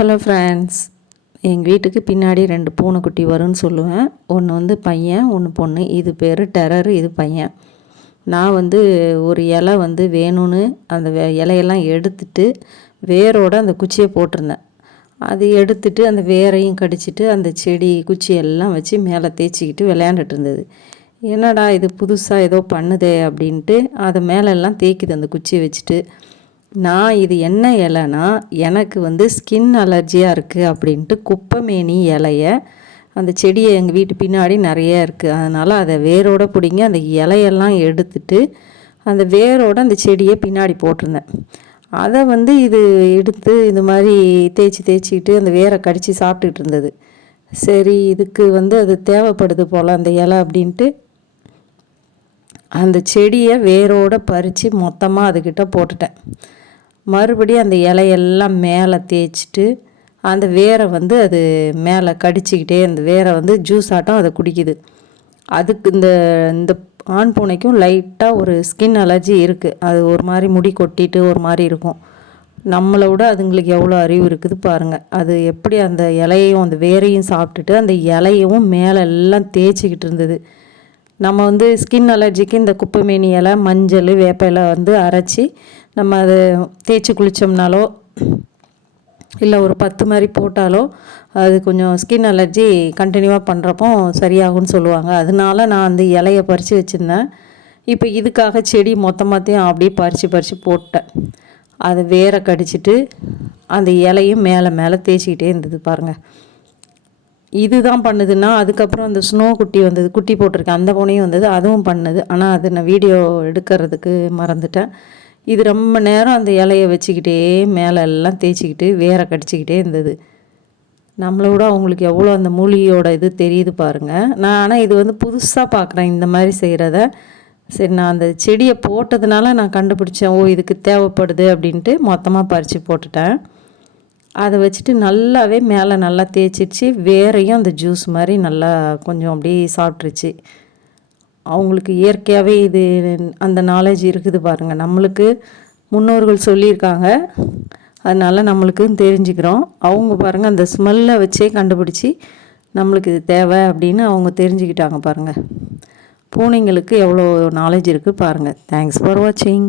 Hello friends, எங்கள் வீட்டுக்கு பின்னாடி 2 பூனைக்குட்டி வரும்னு சொல்லுவேன். ஒன்று வந்து பையன், ஒன்று பொண்ணு. இது பேர் டெரரு, இது பையன். நான் வந்து ஒரு இலை வந்து வேணும்னு அந்த இலையெல்லாம் எடுத்துட்டு வேரோட அந்த குச்சியை போட்டிருந்தேன். அது எடுத்துட்டு அந்த வேரையும் கடிச்சிட்டு அந்த செடி குச்சியெல்லாம் வச்சு மேலே தேய்ச்சிக்கிட்டு விளையாண்டுட்டு இருந்தது. என்னடா இது புதுசாக ஏதோ பண்ணுதே அப்படின்ட்டு அதை மேலெல்லாம் தேய்க்குது அந்த குச்சியை வச்சுட்டு. நான் இது என்ன இலைனா, எனக்கு வந்து ஸ்கின் அலர்ஜியாக இருக்குது அப்படின்ட்டு குப்பைமேனி இலைய அந்த செடியை எங்கள் வீட்டு பின்னாடி நிறைய இருக்குது, அதனால் அதை வேரோட பிடிங்கி அந்த இலையெல்லாம் எடுத்துட்டு அந்த வேரோட அந்த செடியை பின்னாடி போட்டிருந்தேன். அதை வந்து இது எடுத்து இந்த மாதிரி தேய்ச்சிக்கிட்டு அந்த வேரை கடித்து சாப்பிட்டுட்டு இருந்தது. சரி, இதுக்கு வந்து அது தேவைப்படுது போல் அந்த இலை அப்படின்ட்டு அந்த செடியை வேரோடு பறித்து மொத்தமாக அதுக்கிட்ட போட்டுட்டேன். மறுபடியும் அந்த இலையெல்லாம் மேலே தேய்ச்சிட்டு அந்த வேரை வந்து அது மேலே கடிச்சிக்கிட்டே அந்த வேரை வந்து ஜூஸ் ஆட்டம் அதை குடிக்குது. அதுக்கு இந்த இந்த ஆண் பூனைக்கும் லைட்டாக ஒரு ஸ்கின் அலர்ஜி இருக்குது. அது ஒரு மாதிரி முடி கொட்டிட்டு ஒரு மாதிரி இருக்கும். நம்மளை விட அதுங்களுக்கு எவ்வளோ அறிவு இருக்குது பாருங்கள். அது எப்படி அந்த இலையையும் அந்த வேரையும் சாப்பிட்டுட்டு அந்த இலையவும் மேலே எல்லாம் தேய்ச்சிக்கிட்டு இருந்தது. நம்ம வந்து ஸ்கின் அலர்ஜிக்கு இந்த குப்பைமேனி இலை, மஞ்சள், வேப்ப இலை வந்து அரைச்சி நம்ம அதை தேய்ச்சி குளித்தோம்னாலோ இல்லை ஒரு 10 மாதிரி போட்டாலோ அது கொஞ்சம் ஸ்கின் அலர்ஜி கண்டினியூவாக பண்ணுறப்போ சரியாகும்னு சொல்லுவாங்க. அதனால நான் அந்த இலையை பறித்து வச்சுருந்தேன். இப்போ இதுக்காக செடி மொத்தமாத்தையும் அப்படியே பறித்து போட்டேன். அதை வேரை கடிச்சிட்டு அந்த இலையும் மேலே தேய்ச்சிக்கிட்டே இருந்தது பாருங்கள். இதுதான் பண்ணுதுன்னா அதுக்கப்புறம் அந்த ஸ்னோ குட்டி வந்தது, குட்டி போட்டிருக்கேன், அந்த பூனையும் வந்தது, அதுவும் பண்ணுது. ஆனால் அது நான் வீடியோ எடுக்கிறதுக்கு மறந்துட்டேன். இது ரொம்ப நேரம் அந்த இலையை வச்சுக்கிட்டே மேலே எல்லாம் தேய்ச்சிக்கிட்டு வேரை கடிச்சிக்கிட்டே இருந்தது. நம்மளை விட அவங்களுக்கு எவ்வளோ அந்த மூலிகையோட இது தெரியுது பாருங்கள். நான் ஆனால் இது வந்து புதுசாக பார்க்குறேன் இந்த மாதிரி செய்கிறத. சரி, நான் அந்த செடியை போட்டதுனால நான் கண்டுபிடிச்சேன், ஓ இதுக்கு தேவைப்படுது அப்படின்ட்டு மொத்தமாக பறித்து போட்டுட்டேன். அதை வச்சுட்டு நல்லாவே மேலே நல்லா தேய்ச்சிடுச்சு. வேரையும் அந்த ஜூஸ் மாதிரி நல்லா கொஞ்சம் அப்படியே சாப்பிட்ருச்சு. அவங்களுக்கு இயற்கையாகவே இது அந்த நாலேஜ் இருக்குது பாருங்கள். நம்மளுக்கு முன்னோர்கள் சொல்லியிருக்காங்க, அதனால் நம்மளுக்கும் தெரிஞ்சுக்கிறோம். அவங்க பாருங்கள் அந்த ஸ்மெல்லை வச்சே கண்டுபிடிச்சி நம்மளுக்கு இது தேவை அப்படின்னு அவங்க தெரிஞ்சுக்கிட்டாங்க பாருங்கள். பூனைங்களுக்கு எவ்வளோ நாலேஜ் இருக்குது பாருங்கள். தேங்க்ஸ் ஃபார் வாட்சிங்.